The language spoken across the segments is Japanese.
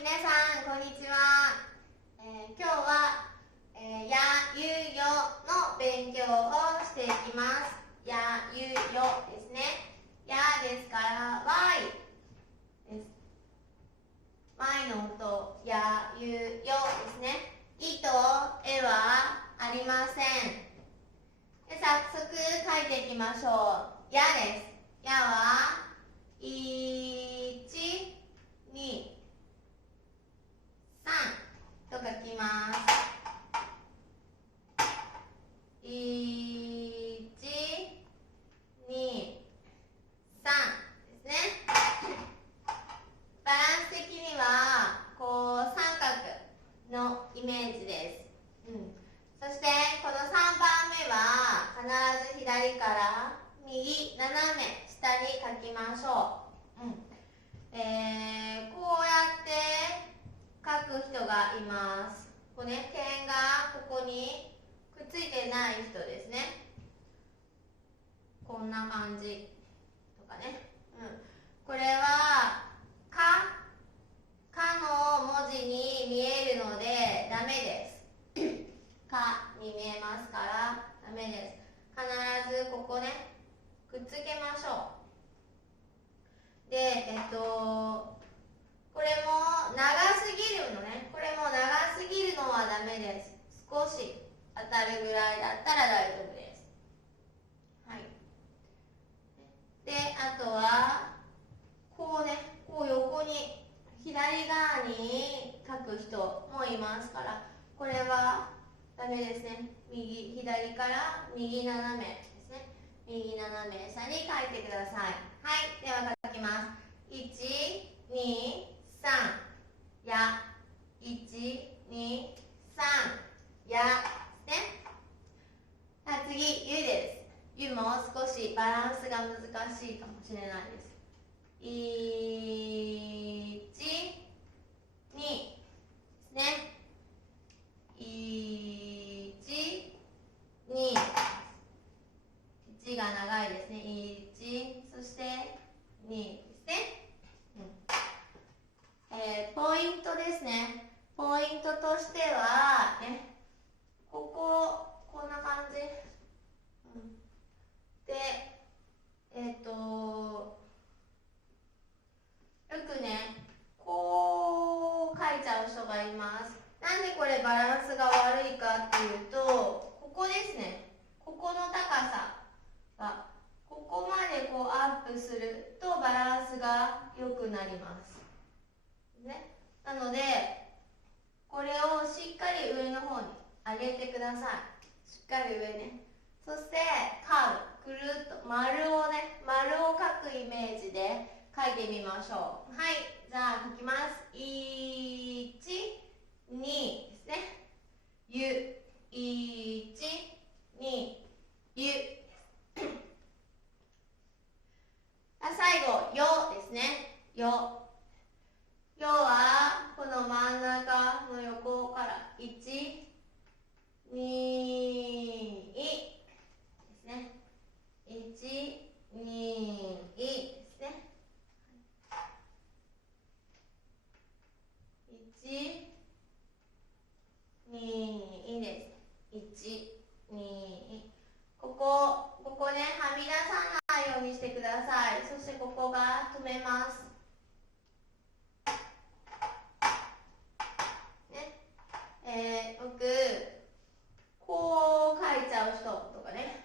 皆さんこんにちは。今日は、やゆよの勉強をしていきます。やゆよですね。やですから Y です。Y の音、やゆよですね。いとえはありません。で、早速書いていきましょう。やです。やは1、2、3と書きます。1、2、3ですね。バランス的にはこう三角のイメージです。そしてこの3番目は必ず左から右斜め下に書きましょう。こうやって書く人がいます。こうね、点がここにくっついてない人ですね。こんな感じとかね。これはかの文字に見えるのでダメです。かに見えますからダメです。必ずここね、くっつけましょう。で、これも長すぎるのね。これも長すぎるのはダメです。少し当たるぐらいだったら大丈夫です。はい。で、あとはこうね、こう横に左側に書く人もいますから、これはダメですね。左から右斜めですね。右斜め下に書いてください。はい、では書きます。1、2、3、や、1、2、3、やですね。次、ゆです。ゆも少しバランスが難しいかもしれないです。1、2ですね。1、2。1が長いですね。1、そして2ですね。ポイントですね。ポイントとしては、ね、こんな感じ。で、よくね、こう書いちゃう人がいます。なんでこれバランスが悪いかっていうと、ここですね。ここの高さが、ここまでこうアップするとバランスが良くなります。ね、なので、これをしっかり上の方に上げてください。しっかり上ね。そしてカーブ、くるっと丸を書くイメージで書いてみましょう。はい、じゃあ書きます。1、2ですね。ゆ、1、2、ゆ。最後、よですね。よ。よはこの真ん中の横から1、2、ですね。1、2ですね。1、2です。1、2。ここね、はみ出さないようにしてください。そしてここが止めます。よくこう書いちゃう人とかね、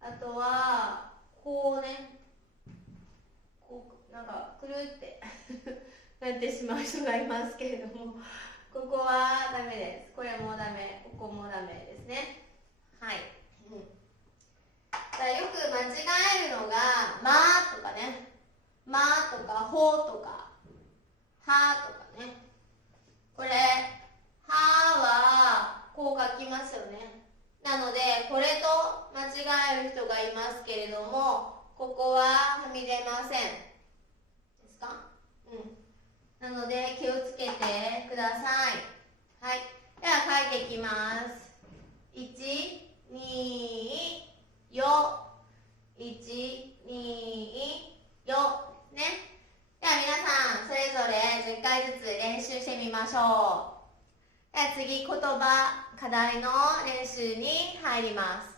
あとはこうね、こうなんかくるってなってしまう人がいますけれども、ここはダメです。これもダメ、ここもダメですね。はい。よく間違えるのが、まとかね、まとかほとかはとかね。これははこう書きますよね。なのでこれと間違える人がいますけれども、ここははみ出ませんですか。なので気をつけてください。はい、では書いていきます。1、2、よ、1、2、よね。では皆さんそれぞれ10回ずつ練してみましょう。では次、言葉、課題の練習に入ります。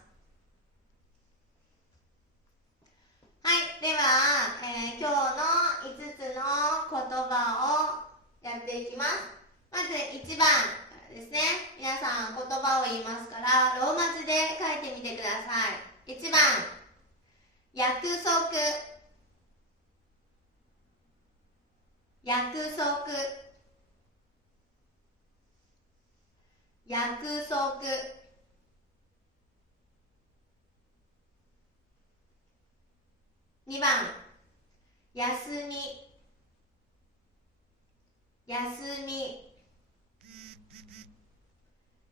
はい、では、今日の5つの言葉をやっていきます。まず1番からですね。皆さん言葉を言いますから、ローマ字で書いてみてください。1番、約束、約束、約束。2番、休み、休み、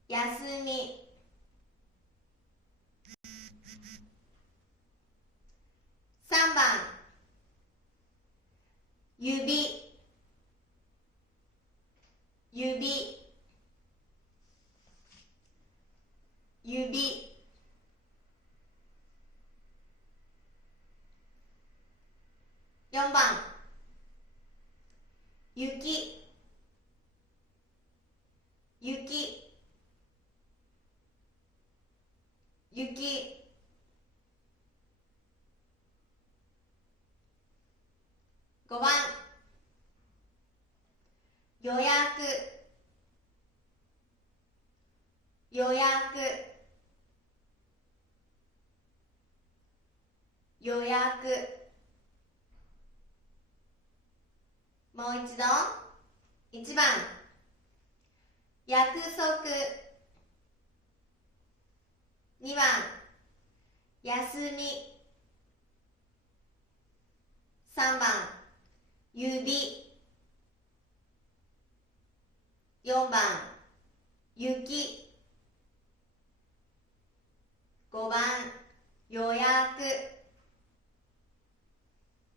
休み。3番、指、指、指。4番、雪、雪、雪。5番、予約、予約、予約。もう一度。1番、約束。2番、休み。3番、指。4番、雪。5番、予約。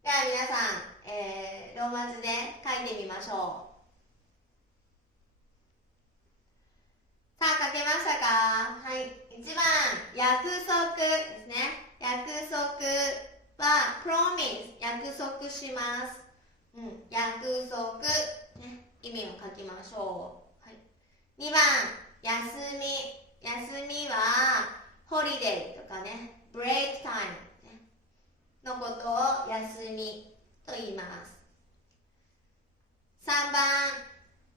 では皆さん、ローマ字で書いてみましょう。さあ、書けましたか？はい。1番、約束ですね。約束は promise、約束します。約束、ね、意味を書きましょう。はい、2番、休み。休みはホリデーとかね、ブレイクタイム、ね、のことを休みと言います。3番、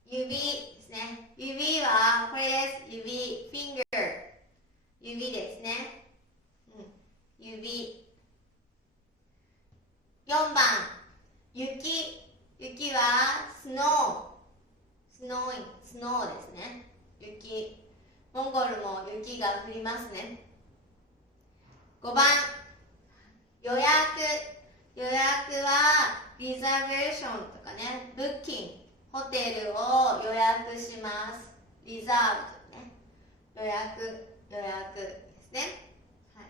指ですね。指はこれです。指、finger、指ですね。指。4番、雪。雪は snow、snowing、snow ですね。雪。モンゴルも雪が降りますね。5番、予約。予約はリザベーションとかね、ブッキング、ホテルを予約します。リザーブね、予約ですね。はい、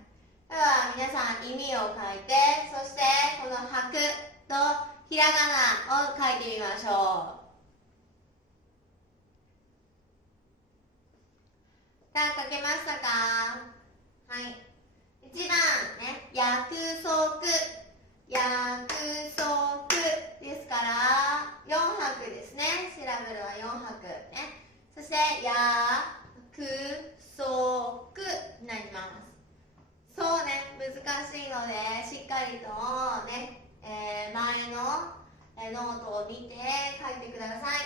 では皆さん意味を書いて、そしてこの拍とひらがなを書いてみましょう。さあ、書けましたか？はい。1番ね、約束。約束ですから4拍ですね。シラブルは4拍ね。そして約束になります。そうね、難しいのでしっかりとね、前のノートを見て書いてください。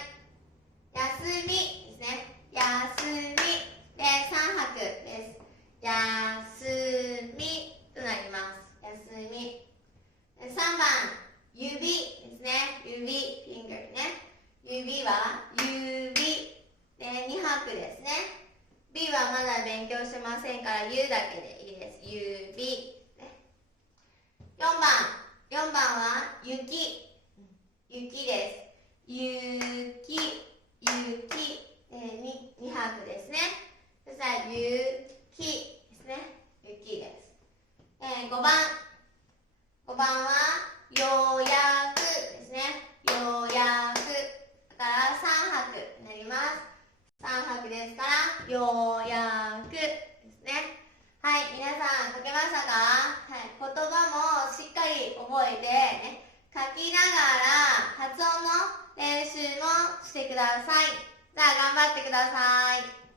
休みですね。休みで3拍です。休みとなります。休み。3番、指ですね。指、フィンガーね。指は指で2拍ですね。B はまだ勉強してませんから U だけでいいです。指、ね、4番は雪。雪です。雪、2拍ですね。そしたら雪ですね。雪です。5番は予約ですね。予約だから3拍になります。3拍ですから予約ですね。はい、皆さん書けましたか？はい、言葉もしっかり覚えて、ね、書きながら発音の練習もししてください。じゃあ頑張ってください。